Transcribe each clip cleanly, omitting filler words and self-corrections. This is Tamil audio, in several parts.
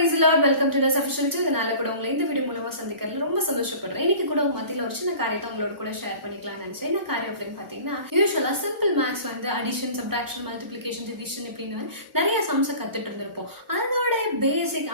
praise the Lord. Welcome to Nurse Official Too. இதனால கூட உங்களை இந்த வீடியோ மூலமா சந்திக்கிறதுல ரொம்ப சந்தோஷப்படுறேன். இன்னைக்கு கூட மத்தியில ஒரு சின்ன காரியத்தை உங்களோட கூட ஷேர் பண்ணிக்கலாம்னு நினைச்சேன். என்ன காரியம் அப்படின்னு பாத்தீங்கன்னா, யூசுவலா சிம்பிள் மேத்ஸ் வந்து அடிஷன், சப்ட்ராக்ஷன், மல்டிப்ளிகேஷன், டிவிஷன் இப்படின்னு நிறைய சம்ஸை கத்துட்டு இருந்திருப்போம். அதோட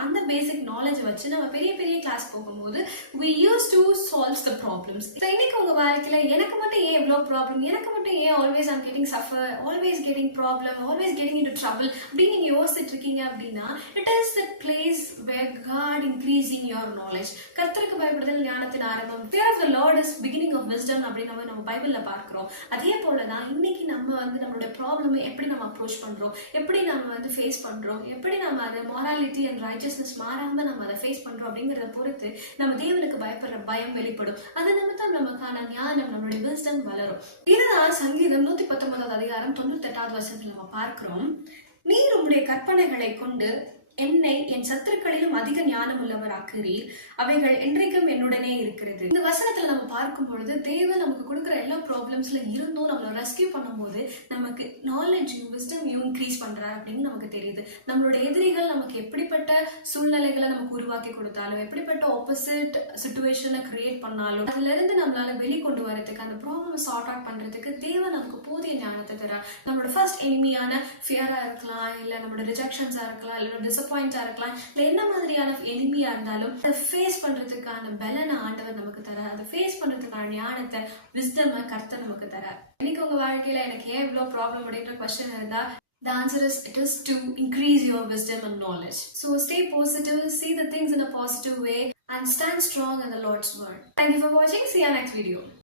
அந்த பேசிக் நாலேஜ் வச்சு நம்ம பெரிய பெரிய கிளாஸ் போகும்போது we used to solve the problems. இன்னைக்கு உங்க வாழ்க்கையில எனக்கு மட்டும் ஏன் இவ்வளவு ப்ராப்ளம், எனக்கு மட்டும் ஏன் always I'm getting suffer, always getting problem, always getting into trouble அப்படின்னு நீங்க யோசிச்சுட்டு இருக்கீங்க அப்படின்னா, it is the place where God increasing your knowledge. கர்த்தருக்கு பயப்படுதல் ஞானத்தின் ஆரம்பம். Fear of the Lord is beginning of wisdom அப்படின்னு நம்ம பைபிள்ல பார்க்கிறோம். அதே போலதான் இன்னைக்கு நம்ம வந்து நம்மளோட ப்ராப்ளம் எப்படி நம்ம அப்ரோச் பண்றோம், எப்படி நம்ம வந்து ஃபேஸ் பண்றோம், எப்படி நம்ம அதை மாராலிட்டி அண்ட் ரைச்சஸ்னஸ் மாறாம நம்ம அதை ஃபேஸ் பண்றோம் அப்படிங்கறத பொறுத்து நம்ம தேவனுக்கு பயப்படுற பயம் வெளிப்படும். அது நிமித்தம் நமக்கான ஞானம், நம்மளுடைய விஸ்டம் வளரும். இதுதான் சங்கீதம் 119 அதிகாரம் 98வது வசனத்துல நம்ம பார்க்கிறோம். நீர் உம்முடைய கற்பனைகளை கொண்டு என்னை என் சத்துருக்களிலும் அதிக ஞானம் உள்ளவராக்குறீர், அவைகள் என்றைக்கும் என்னுடனே இருக்கிறது. இந்த வசனத்துல நம்ம பார்க்கும் பொழுது தேவன் நமக்கு கொடுக்குற எல்லா ப்ராப்ளம்ஸ்ல இருந்தும் நம்மள ரெஸ்கியூ பண்ணும்போது நமக்கு நாலேஜையும் விஸ்டமையும் இன்க்ரீஸ் பண்றாரு அப்படின்னு நமக்கு தெரியுது. நம்மளோட எதிரிகள் நமக்கு எப்படிப்பட்ட சூழ்நிலைகளை நமக்கு உருவாக்கி கொடுத்தாலும், எப்படிப்பட்ட ஆப்போசிட் சிச்சுவேஷனை கிரியேட் பண்ணாலும், அதுல இருந்து நம்மளால வெளிக்கொண்டு வரதுக்கு, அந்த ப்ராப்ளம் சார்ட் அவுட் பண்றதுக்கு தேவன் நமக்கு போதிய ஞானத்தை தரார். நம்மளோட ஃபர்ஸ்ட் எனிமியான ஃபியரா இருக்கலாம், இல்ல நம்மளோட ரிஜெக்ஷன்ஸா இருக்கலாம், இல்ல பாயிண்டா இருக்கலாம், இல்ல என்ன மாதிரியான எனிமியா இருந்தாலும் அதை ஃபேஸ் பண்றதுக்கான பலனை ஆண்டவர் நமக்கு தரார். அதை ஃபேஸ் பண்றதுக்கான ஞானத்தை, விஸ்டமை கர்த்தர் நமக்கு தரார். இன்னைக்கு உங்க வாழ்க்கையில எனக்கு ஏன் இவ்வளவு ப்ராப்ளம் அப்படின்ற क्वेश्चन இருந்தா, the answer is it is to increase your wisdom and knowledge. So stay positive, see the things in a positive way and stand strong in the Lord's word. Thank you for watching. See you next video.